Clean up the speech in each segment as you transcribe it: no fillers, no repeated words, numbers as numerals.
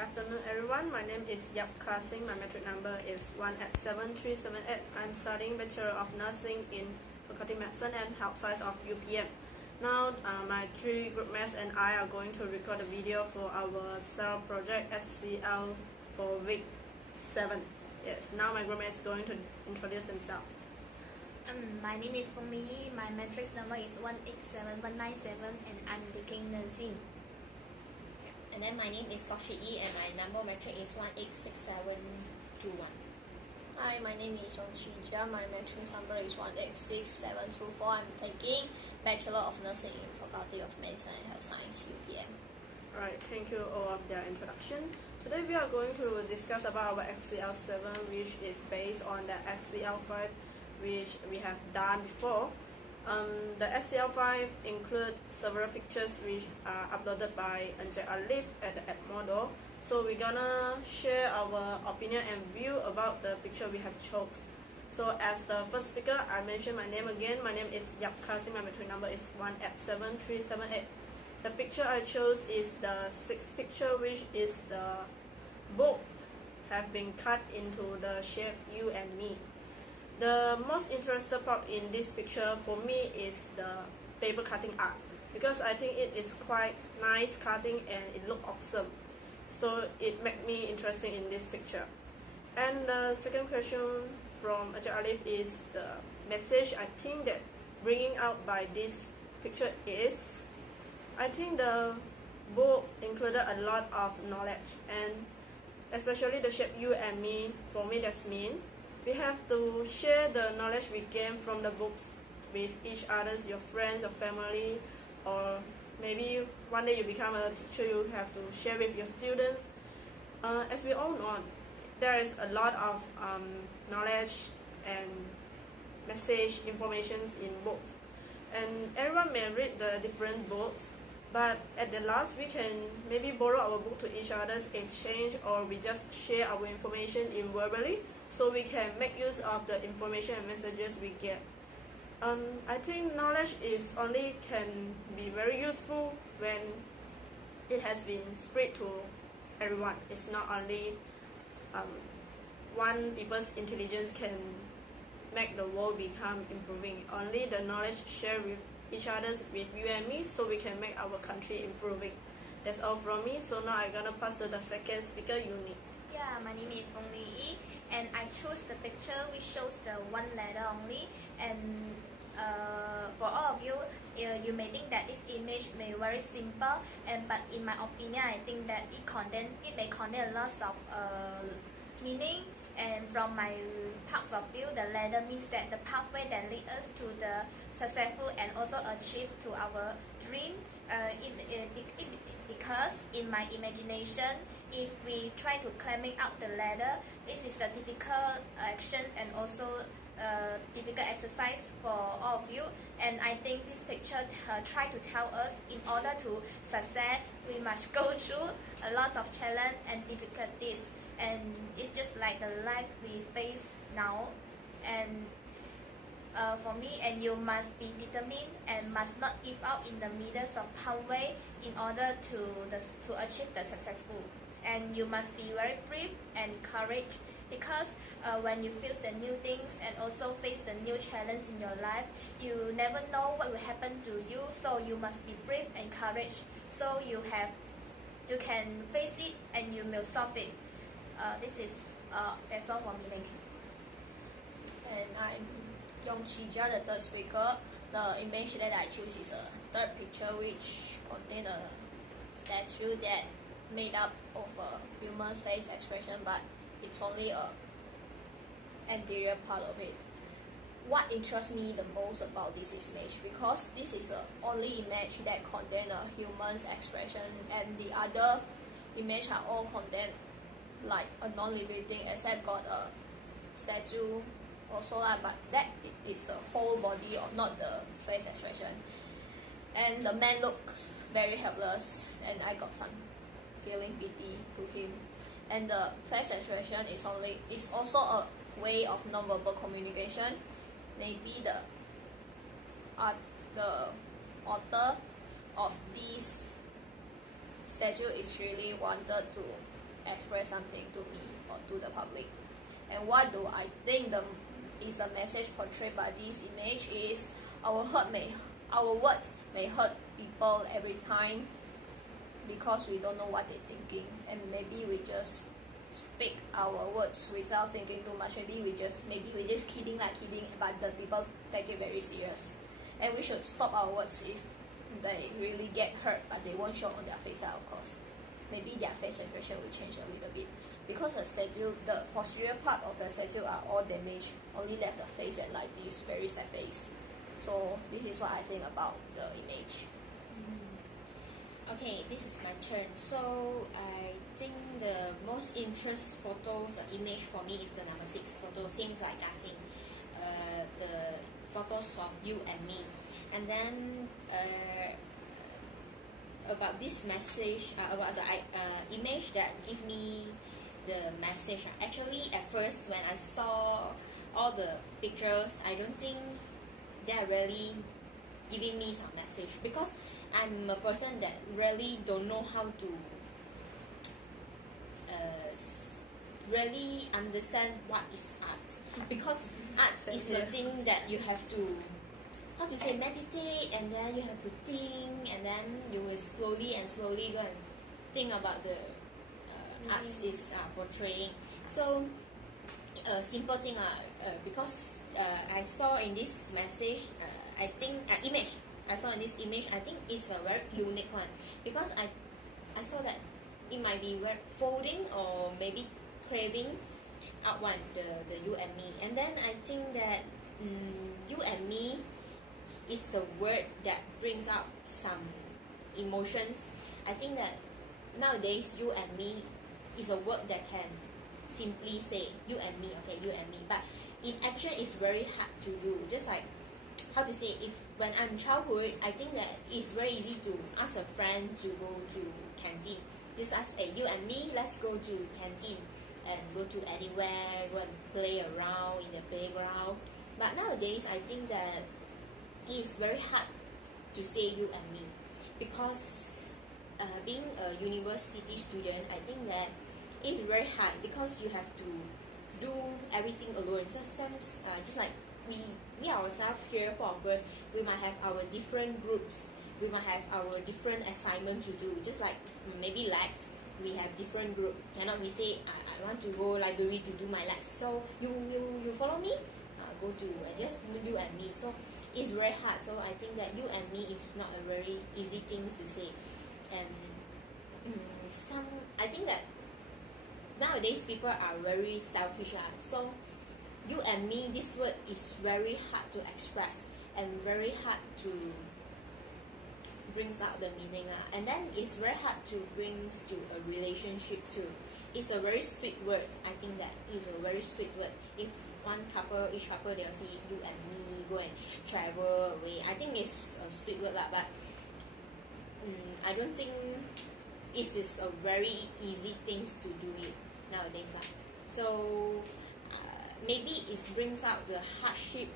afternoon, everyone. My name is Yap Kasing. My metric number is 187-378. I'm studying Bachelor of Nursing in Faculty Medicine and Health Science of UPM. Now, my three group mates and I are going to record a video for our SCL project SCL for week 7. Yes, now my group mate is going to introduce themselves. My name is Feng Li. My matrix number is 187197 and I'm taking nursing. And then my name is Toshi Yi and my number metric is 186721. Hi, my name is Yong Chi Jia. My matrix number is 186724. I'm taking Bachelor of Nursing in Faculty of Medicine and Health Science, UPM. Alright, thank you all of their introduction. Today we are going to discuss about our SCL 7, which is based on the SCL 5, which we have done before. The SCL 5 include several pictures which are uploaded by Anja Alif at the app model. So we're gonna share our opinion and view about the picture we have chose. So as the first speaker, I mention my name again. My name is Yap Kasing. My metric number is 187378. The picture I chose is the sixth picture, which is the book have been cut into the shape you and me. The most interesting part in this picture for me is the paper cutting art, because I think it is quite nice cutting and it looks awesome. So it made me interested in this picture. And the second question from Ajay Alif is the message I think that bringing out by this picture is, I think the book included a lot of knowledge, and especially the shape you and me, for me that's mean. We have to share the knowledge we gain from the books with each other, your friends, your family, or maybe one day you become a teacher, you have to share with your students. As we all know, there is a lot of knowledge and message informations in books. And everyone may read the different books, but at the last we can maybe borrow our book to each other's exchange, or we just share our information in verbally, so we can make use of the information and messages we get. I think knowledge is only can be very useful when it has been spread to everyone. It's not only one people's intelligence can make the world become improving. Only the knowledge shared with each other, with you and me, so we can make our country improving. That's all from me. So now I'm gonna pass to the second speaker, Uni. Yeah, my name is Feng Li and I chose the picture which shows the one letter only. And for all of you, you may think that this image may very simple, but in my opinion, I think that it may contain lots of meaning. And from my parts of view, the letter means that the pathway that leads us to the successful and also achieve to our dream. Because in my imagination, if we try to climbing up the ladder, this is the difficult actions and also difficult exercise for all of you. And I think this picture try to tell us, in order to success, we must go through a lot of challenge and difficulties. And it's just like the life we face now. And for me, and you must be determined and must not give up in the middle of pathway in order to achieve the successful. And you must be very brave and courage, because when you face the new things and also face the new challenge in your life, you never know what will happen to you. So you must be brave and courage, so you can face it and you will solve it. That's all for me. Thank you. And I'm Yong Chi Jia, the third speaker. The image that I choose is a third picture, which contains a statue that made up of a human face expression, but it's only a anterior part of it. What interests me the most about this image, because this is the only image that contains a human's expression, and the other images are all contain like a non-living thing, except got a statue also lah, but that is a whole body of not the face expression. And the man looks very helpless, and I got some feeling pity to him. And the face expression is also a way of non-verbal communication. Maybe the author of this statue is really wanted to express something to me or to the public. And what do I think is the message portrayed by this image is our words may hurt people every time because we don't know what they're thinking, and maybe we just speak our words without thinking too much. Maybe we just kidding, but the people take it very serious. And we should stop our words if they really get hurt, but they won't show on their face, of course. Maybe their face expression will change a little bit because the posterior part of the statue are all damaged. Only left the face and like this very sad face. So this is what I think about the image. Okay, this is my turn. So I think the most interest photos image for me is the number 6 photo. Seems like Gasing, the photos of you and me, and then about this message, about the image that give me the message. Actually, at first when I saw all the pictures, I don't think they are really giving me some message because I'm a person that really don't know how to really understand what is art, because art is a thing that you have to meditate, and then you have to think, and then you will slowly go and think about the arts is portraying. So simple thing because I saw in this message, I think image I saw in this image, I think it's a very unique one because I saw that it might be folding or maybe craving out one, the you and me, and then I think that you and me is the word that brings up some emotions. I think that nowadays you and me is a word that can simply say you and me, okay, you and me, but in action it's very hard to do. Just like how to say, if when I'm childhood, I think that it's very easy to ask a friend to go to canteen. Just ask, hey, you and me, let's go to canteen and go to anywhere, go and play around in the playground. But nowadays I think that it's very hard to say you and me because being a university student, I think that it's very hard because you have to do everything alone. So just like we ourselves here, 4 of us, we might have our different groups, we might have our different assignment to do. Just like maybe labs, we have different group. Cannot we say I want to go library to do my labs, so you follow me, go to just you and me. So it's very hard. So I think that you and me is not a very easy thing to say. And I think that nowadays people are very selfish. So you and me, this word is very hard to express and very hard to brings out the meaning. And then it's very hard to bring to a relationship too. It's a very sweet word. I think that it's a very sweet word. If each couple they'll say you and me, go and travel away, I think it's a sweet word but I don't think it is a very easy thing to do it nowadays So maybe it brings out the hardship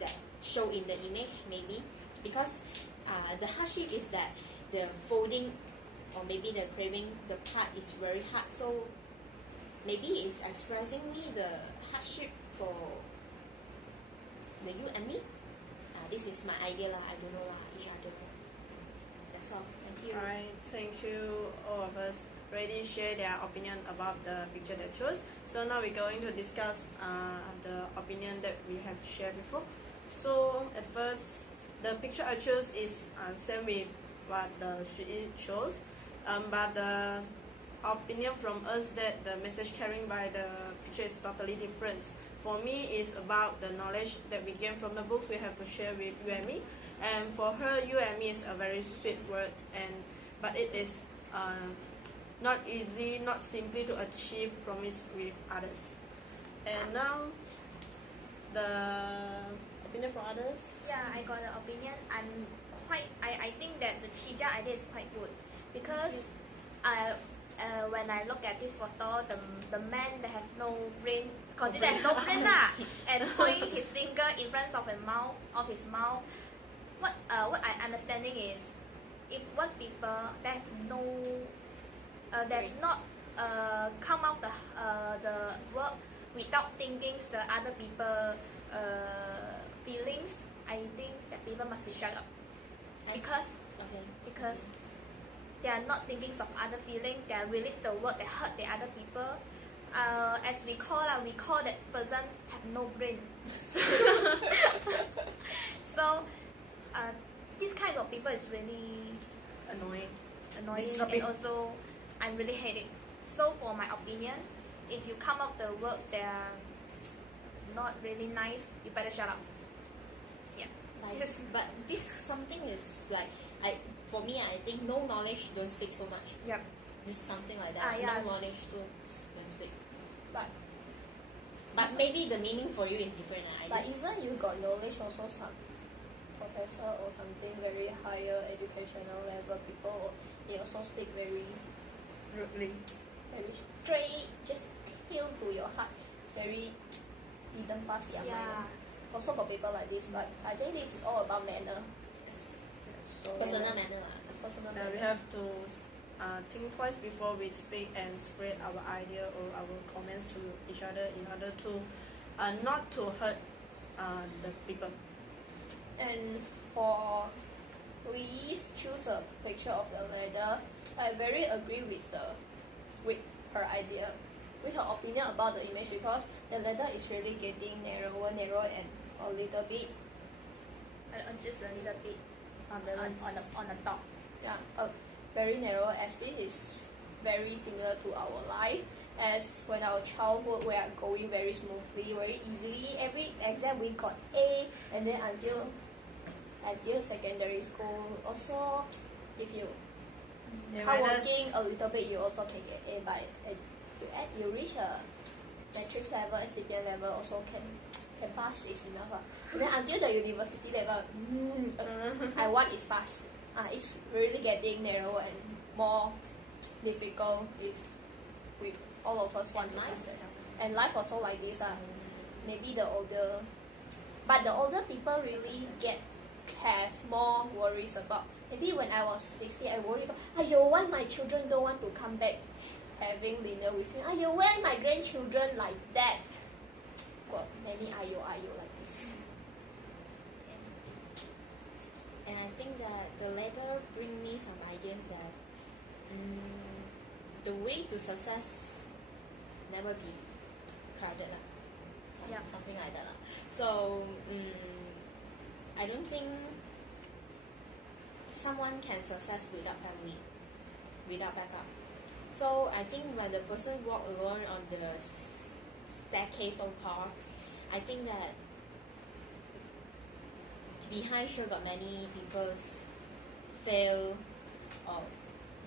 that show in the image, maybe because the hardship is that the folding or maybe the craving, the part is very hard. So maybe it's expressing me the hardship for the you and me. This is my idea I don't know each other. That's all. Thank you. Alright, thank you. All of us already share their opinion about the picture they chose. So now we're going to discuss the opinion that we have shared before. So at first, the picture I chose is same with what the Shi chose, but the opinion from us that the message carrying by the picture is totally different. For me, it's about the knowledge that we gain from the books we have to share with you and me. And for her, you and me is a very sweet word, but it is not easy, not simply to achieve promise with others. And now, the opinion from others? Yeah, I got an opinion. I think that the Chija idea is quite good because when I look at this photo, the man that has no brain, consider has no brain and point his finger in front of his mouth. What I understanding is, if one people that have no, that's not come out the work without thinking the other people feelings, I think that people must be shut up because they are not thinking of other feeling. They are release the word that hurt the other people. As we call that person have no brain. So this kind of people is really Annoying. and also I really hate it. So for my opinion, if you come up the words that are not really nice, you better shut up. Yeah. But this something is like for me I think no knowledge don't speak so much. Yep. This is something like that. Yeah. No knowledge don't speak. But maybe the meaning for you is different. But even you got knowledge, also some professor or something very higher educational level people, they also speak very Rudely. straight, just feel to your heart, very didn't pass their mind. Also got people like this, but I think this is all about manner. So personal manner lah. personal We manner. have to think twice before we speak and spread our idea or our comments to each other in order to not to hurt the people. And for please choose a picture of the leather. I very agree with her idea, with her opinion about the image, because the leather is really getting narrower and a little bit. Just a little bit on the top. Yeah, very narrow, as this is very similar to our life. As when our childhood we are going very smoothly, very easily. Every exam we got A, and then until secondary school also, if you hardworking a little bit, you also can get A. But you reach a matrix level, SDPN level, also can pass is enough. And then until the university level, I want is pass. It's really getting narrower and more difficult if all of us want to success. And life also like this. Maybe the older people really has more worries about. Maybe when I was 60, I worried about, why my children don't want to come back having dinner with me? Why my grandchildren like that? Got many like this. And I think that the letter bring me some ideas that the way to success never be crowded lah. Something like that lah. So I don't think someone can success without family, without backup. So I think when the person walk alone on the staircase so far, I think that behind sure got many people fail, or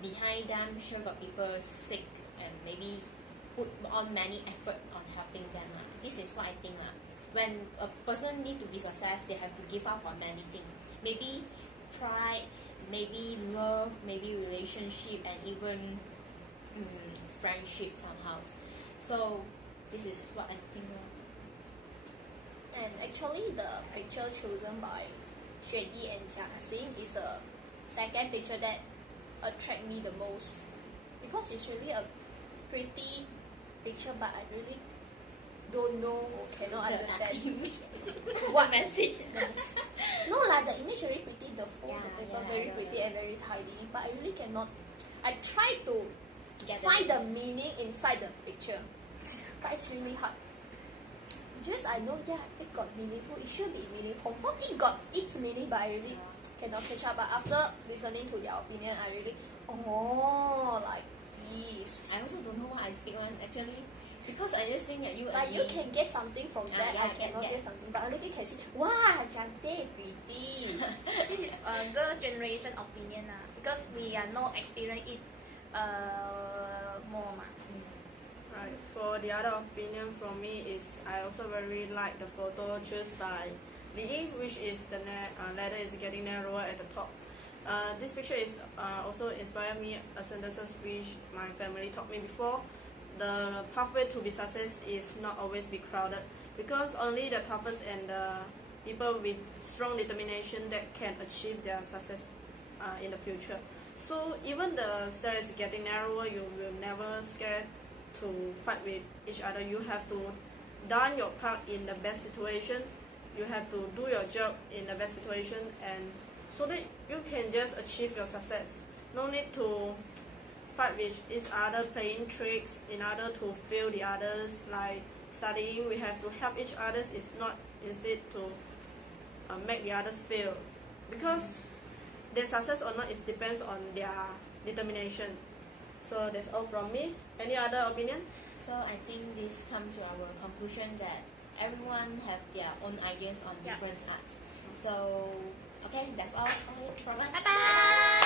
behind them sure got people sick and maybe put on many effort on helping them lah. This is what I think lah. When a person need to be success, they have to give up on many things. Maybe pride, maybe love, maybe relationship, and even friendship somehow. So this is what I think. And actually, the picture chosen by Xueyi and Jiaxing is a second picture that attract me the most, because it's really a pretty picture, but I really don't know or cannot understand what message. No, like the image very pretty, the paper very pretty and very tidy, but I really cannot. I try to find the meaning inside the picture, but it's really hard. Just I know, it got meaningful. It should be meaningful. Confirm it got its meaning, but I really cannot catch up. But after listening to their opinion, I really like this. I also don't know what I speak on actually, because I just think that you. But you can get something from that. I cannot get something. But only thing can see. Wow, Jante pretty. This is a girls' generation opinion because we are not experiencing it more. Right. For the other opinion from me is I also very like the photo chosen by Li, which is the letter is getting narrower at the top. This picture is also inspired me a sentences which my family taught me before. The pathway to be success is not always be crowded, because only the toughest and the people with strong determination that can achieve their success in the future. So even the stair is getting narrower, you will never scared to fight with each other. You have to done your part in the best situation. You have to do your job in the best situation, and so that you can just achieve your success. No need to fight with each other, playing tricks in order to fail the others. Like studying, we have to help each other. It's not instead to make the others fail, because their success or not, it depends on their determination. So that's all from me. Any other opinion? So I think this comes to our conclusion that everyone have their own ideas on different arts. So okay, that's all from us. Bye bye.